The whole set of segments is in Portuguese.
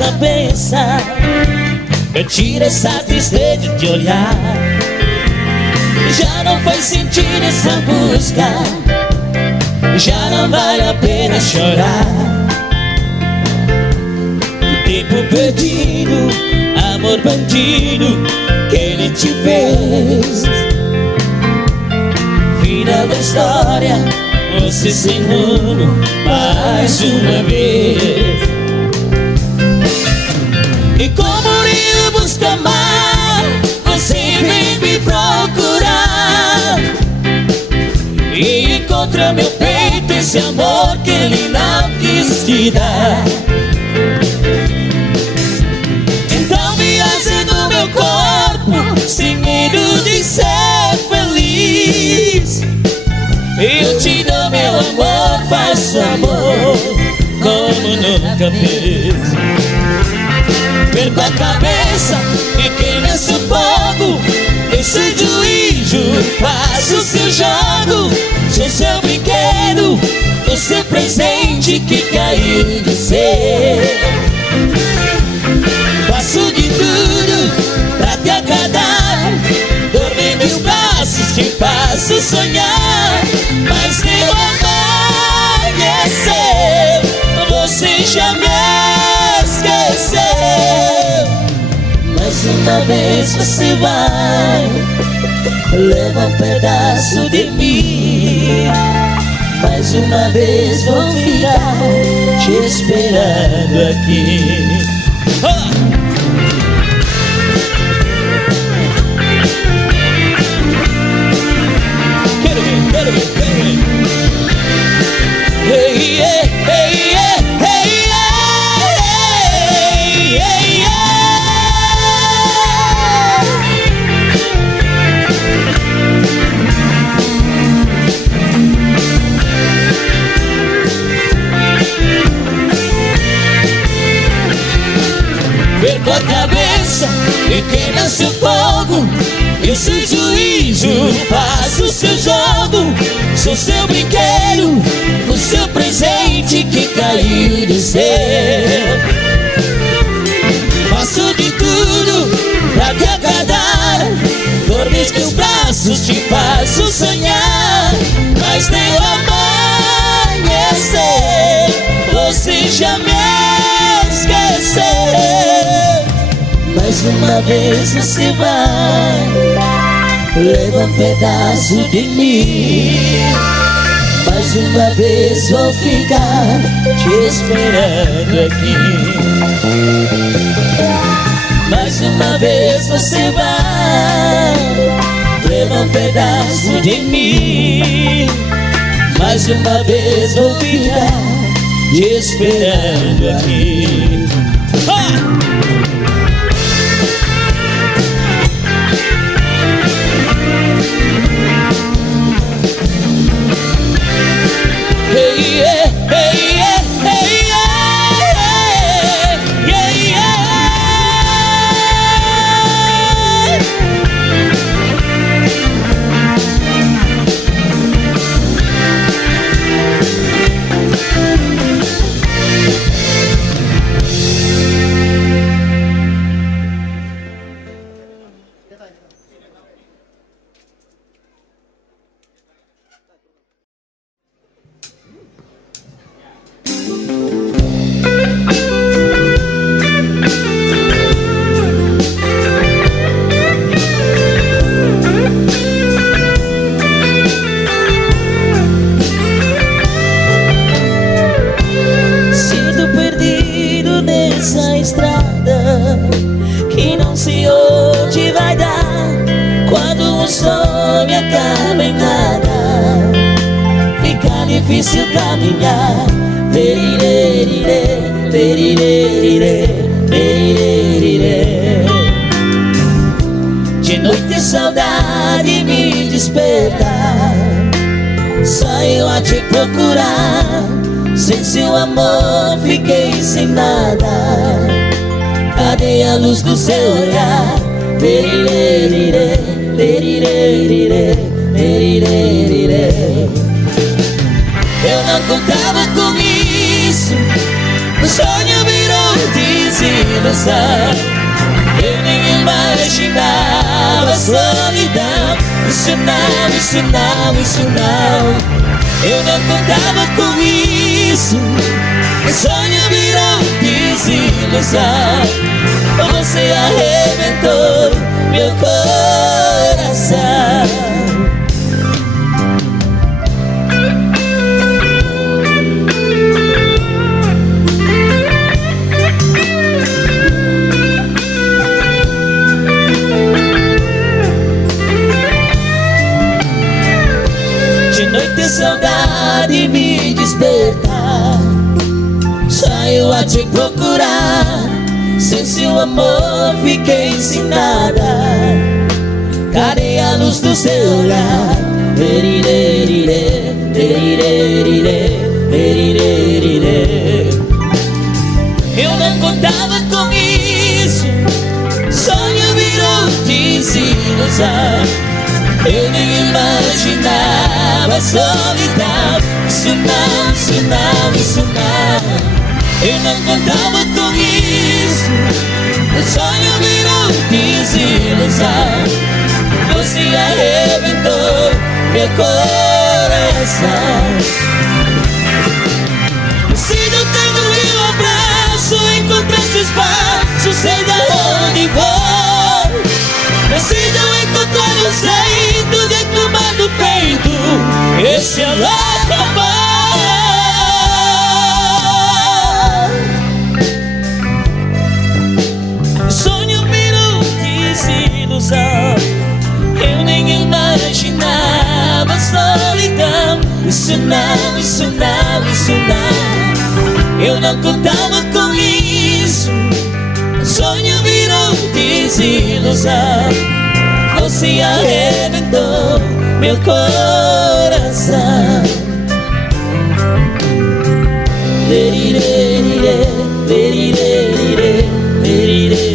cabeça, eu tiro essa tristeza de olhar. Já não faz sentido essa busca, já não vale a pena chorar. O tempo perdido, amor bandido que ele te fez. Final da história, você sem rumo mais uma vez. E como o rio busca mar, você vem me procurar e encontra meu peito esse amor que ele não quis te dar. Então viaja no meu corpo sem medo de ser feliz. Eu te dou meu amor, faço amor como nunca fez. Perco a cabeça e queima esse fogo, esse juízo, faço o seu jogo. Sou seu brinquedo, o seu presente que caiu do céu. Faço de tudo pra te agradar, dormir em meus braços, te faço sonhar. Mas teu amor é seu, você já me esqueceu. Mais uma vez você vai levar um pedaço de mim. Mais uma vez vou ficar te esperando aqui. Quero ver, quero ver, quero ver. Hey, yeah, hey, yeah, hey, yeah, hey, yeah. Perco a cabeça e queima seu fogo, esse juízo, faço o seu jogo. Sou seu brinquedo, o seu presente que caiu do céu. Faço de tudo pra te agradar, dormir em teus braços, te faço sonhar. Mas teu amor é seu, você já me esqueceu. Mais uma vez você vai levar um pedaço de mim. Mais uma vez vou ficar te esperando aqui. Mais uma vez você vai levar um pedaço de mim. Mais uma vez vou ficar te esperando aqui. Hey, yeah, hey, yeah, hey, yeah, yeah, yeah. Que não sei onde vai dar quando um sonho acaba em nada. Fica difícil caminhar. De noite a saudade me desperta, saio a te procurar. Sem seu amor fiquei sem nada. Cadê a luz do seu olhar? Eu não contava com isso, o sonho virou desespero. desilusão. Eu nem imaginava a solidão. Isso não, isso não, isso não. Eu não contava com isso. O sonho virou desilusão. Você arrebentou meu coração. De noite a saudade me despertar, saio a te procurar. Sem seu amor fiquei sem nada. Cadê a luz do seu olhar? Eu não contava com isso. Sonho virou desilusão. Eu nem imaginava a solidão. Isso não, isso não, isso não. Eu não contava com isso. O sonho virou desilusão. Você arrebentou meu coração. Preciso tanto de um abraço, encontrar seu espaço, sei da onde vou. Preciso encontrar um jeito de acalmar no peito esse louco amor. Eu nem imaginava a solidão. Isso não, isso não, isso não. Eu não contava com isso. O sonho virou desilusão. Você arrebentou meu coração. Lerirê, lerirê, lerirê.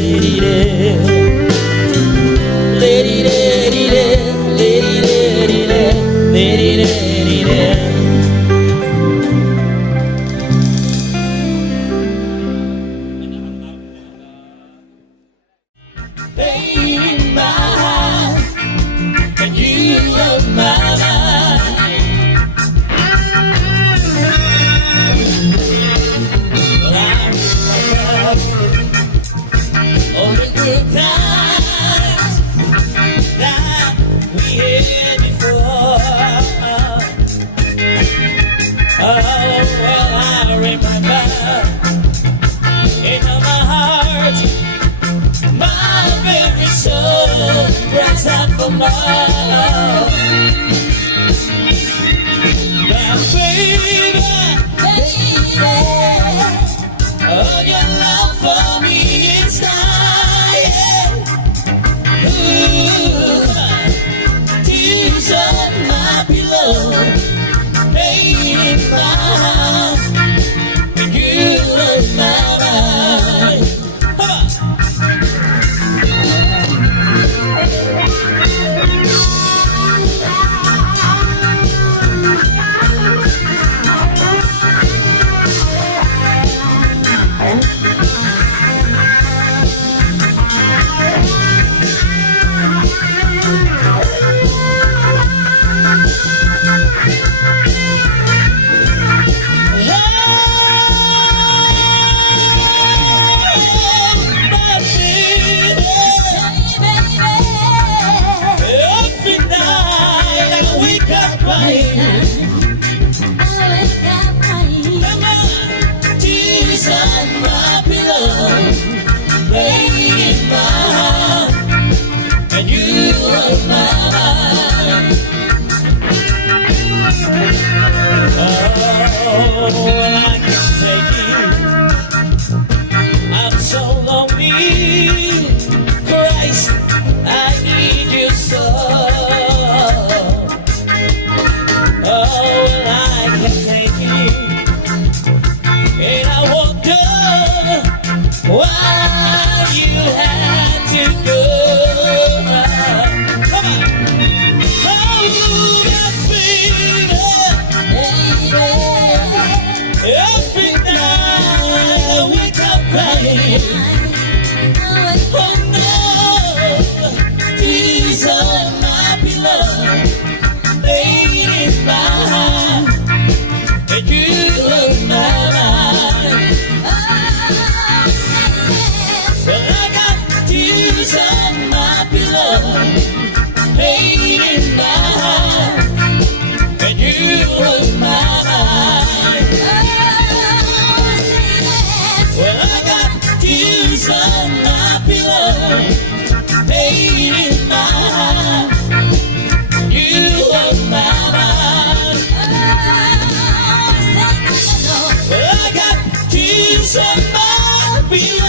Every night I wake up crying. Oh no, tears on my pillow, laying in my heart, and you on my mind. Well, I got tears on my pillow, laying in my heart, and you on my mind. Well, I got tears on my pillow, pain in my heart, you on my mind. Well, I got tears on my pillow.